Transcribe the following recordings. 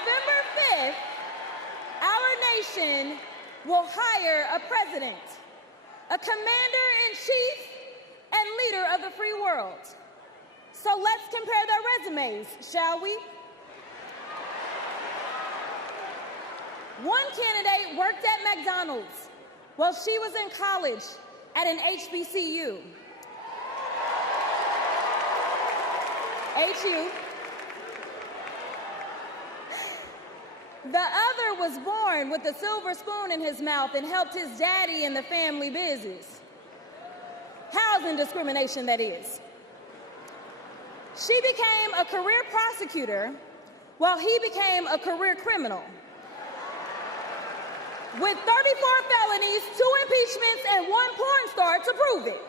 November 5th, our nation will hire a president, a commander-in-chief, and leader of the free world. So let's compare their resumes, shall we? One candidate worked at McDonald's while she was in college at an HBCU. HU. The other was born with a silver spoon in his mouth and helped his daddy in the family business. Housing discrimination, that is. She became a career prosecutor while he became a career criminal. With 34 felonies, 2 impeachments, and 1 porn star to prove it.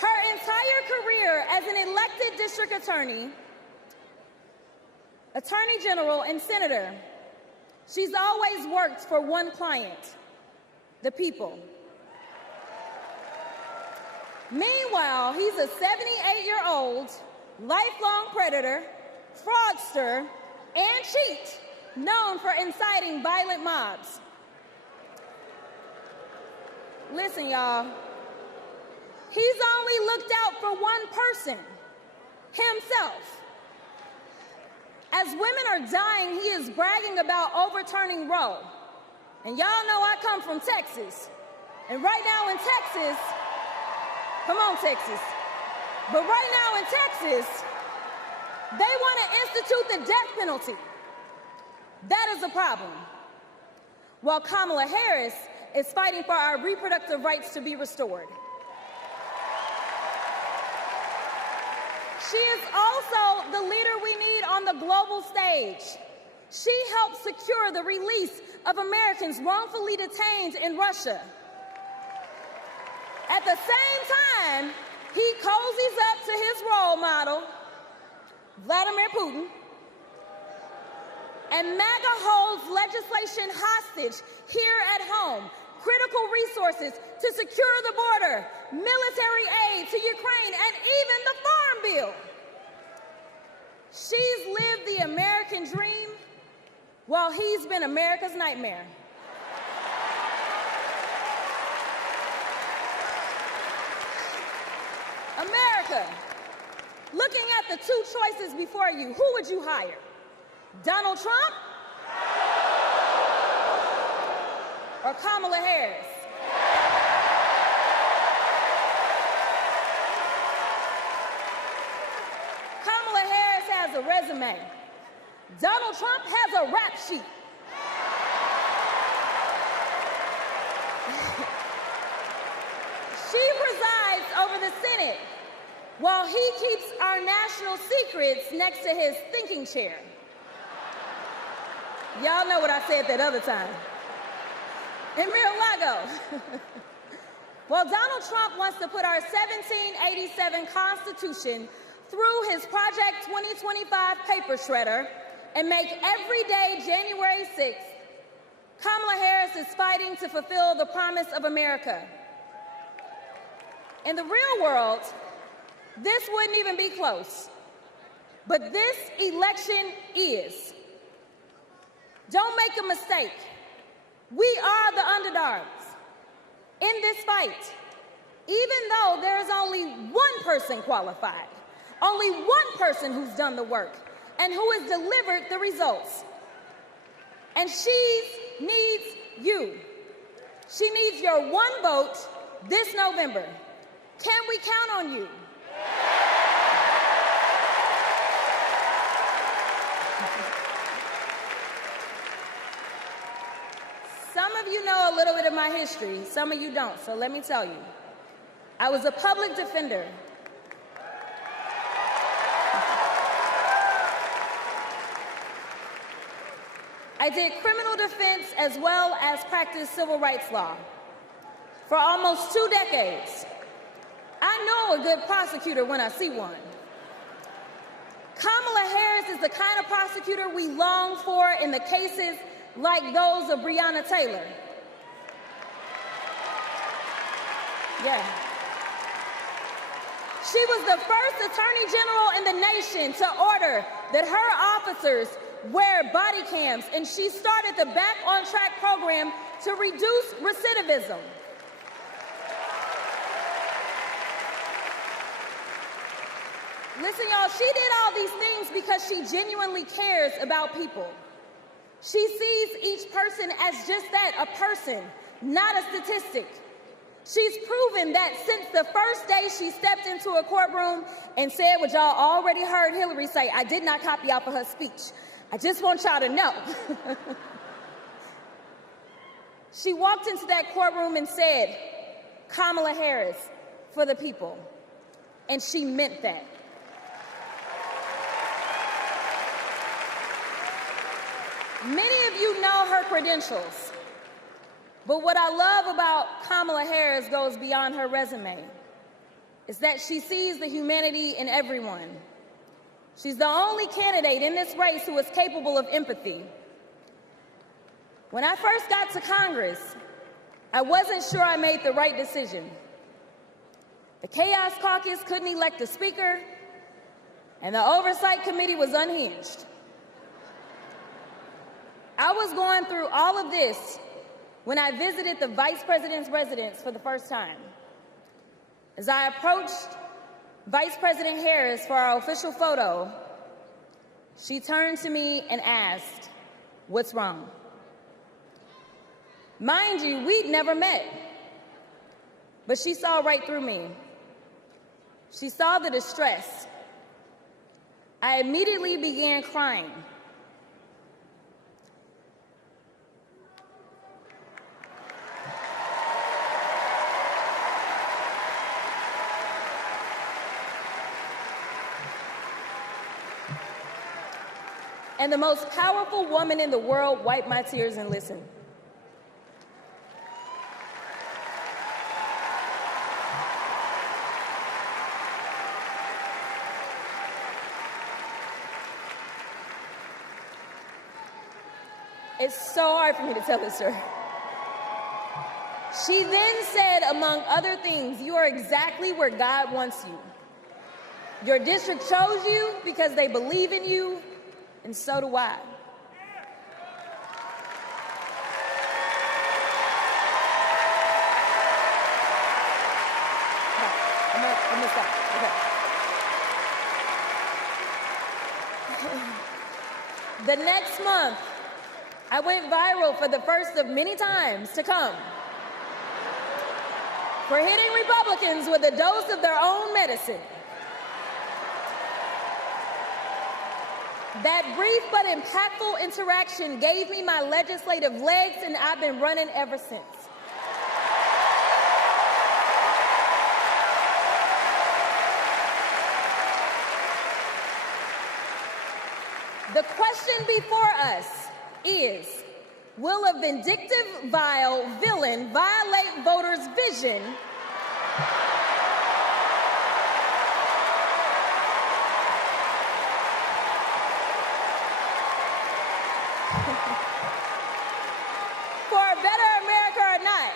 Her entire career as an elected district attorney, attorney general, and senator, she's always worked for one client, the people. Meanwhile, he's a 78-year-old, lifelong predator, fraudster, and cheat, known for inciting violent mobs. Listen, y'all. He's only looked out for one person, himself. As women are dying, he is bragging about overturning Roe. And y'all know I come from Texas. And right now in Texas, come on, Texas. But right now in Texas, they want to institute the death penalty. That is a problem. While Kamala Harris is fighting for our reproductive rights to be restored. She is also the leader we need on the global stage. She helped secure the release of Americans wrongfully detained in Russia. At the same time, he cozies up to his role model, Vladimir Putin, and MAGA holds legislation hostage here at home, critical resources to secure the border, military aid to Ukraine, and even the Farm Bill. She's lived the American dream while he's been America's nightmare. America, looking at the 2 choices before you, who would you hire? Donald Trump or Kamala Harris? Kamala Harris has a resume. Donald Trump has a rap sheet. She presides over the Senate while he keeps our national secrets next to his thinking chair. Y'all know what I said that other time. In Mar-a-Lago. Well, Donald Trump wants to put our 1787 Constitution through his Project 2025 paper shredder and make every day January 6th. Kamala Harris is fighting to fulfill the promise of America. In the real world, this wouldn't even be close. But this election is. Don't make a mistake. We are the underdogs in this fight, even though there is only one person qualified, only one person who's done the work and who has delivered the results. And she needs you. She needs your one vote this November. Can we count on you? Some of you know a little bit of my history, some of you don't, so let me tell you. I was a public defender. I did criminal defense as well as practiced civil rights law for almost 2 decades. I know a good prosecutor when I see one. Kamala Harris is the kind of prosecutor we long for in the cases like those of Breonna Taylor. Yeah. She was the first Attorney General in the nation to order that her officers wear body cams, and she started the Back on Track program to reduce recidivism. Listen, y'all, she did all these things because she genuinely cares about people. She sees each person as just that, a person, not a statistic. She's proven that since the first day she stepped into a courtroom and said what y'all already heard Hillary say, I did not copy off of her speech. I just want y'all to know. She walked into that courtroom and said, Kamala Harris for the people. And she meant that. Many of you know her credentials, but what I love about Kamala Harris goes beyond her resume, is that she sees the humanity in everyone. She's the only candidate in this race who is capable of empathy. When I first got to Congress, I wasn't sure I made the right decision. The Chaos Caucus couldn't elect a speaker, and the Oversight Committee was unhinged. I was going through all of this when I visited the Vice President's residence for the first time. As I approached Vice President Harris for our official photo, she turned to me and asked, "What's wrong?" Mind you, we'd never met, but she saw right through me. She saw the distress. I immediately began crying. And the most powerful woman in the world wiped my tears and listened. It's so hard for me to tell this story. She then said, among other things, "You are exactly where God wants you. Your district chose you because they believe in you, and so do I." I'm gonna stop. Okay. The next month, I went viral for the first of many times to come for hitting Republicans with a dose of their own medicine. That brief but impactful interaction gave me my legislative legs, and I've been running ever since. The question before us is, will a vindictive, vile villain violate voters' vision for a better America or not?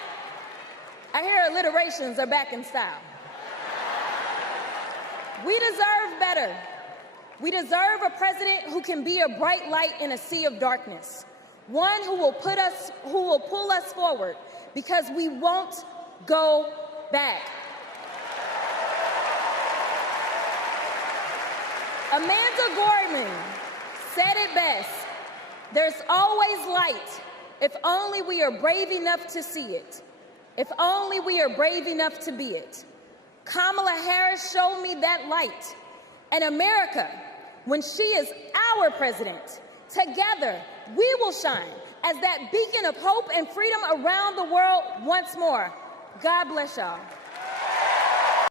I hear alliterations are back in style. We deserve better. We deserve a president who can be a bright light in a sea of darkness. One who will pull us forward, because we won't go back. Amanda Gorman said it best: there's always light if only we are brave enough to see it, if only we are brave enough to be it. Kamala Harris showed me that light. And America, when she is our president, together we will shine as that beacon of hope and freedom around the world once more. God bless y'all.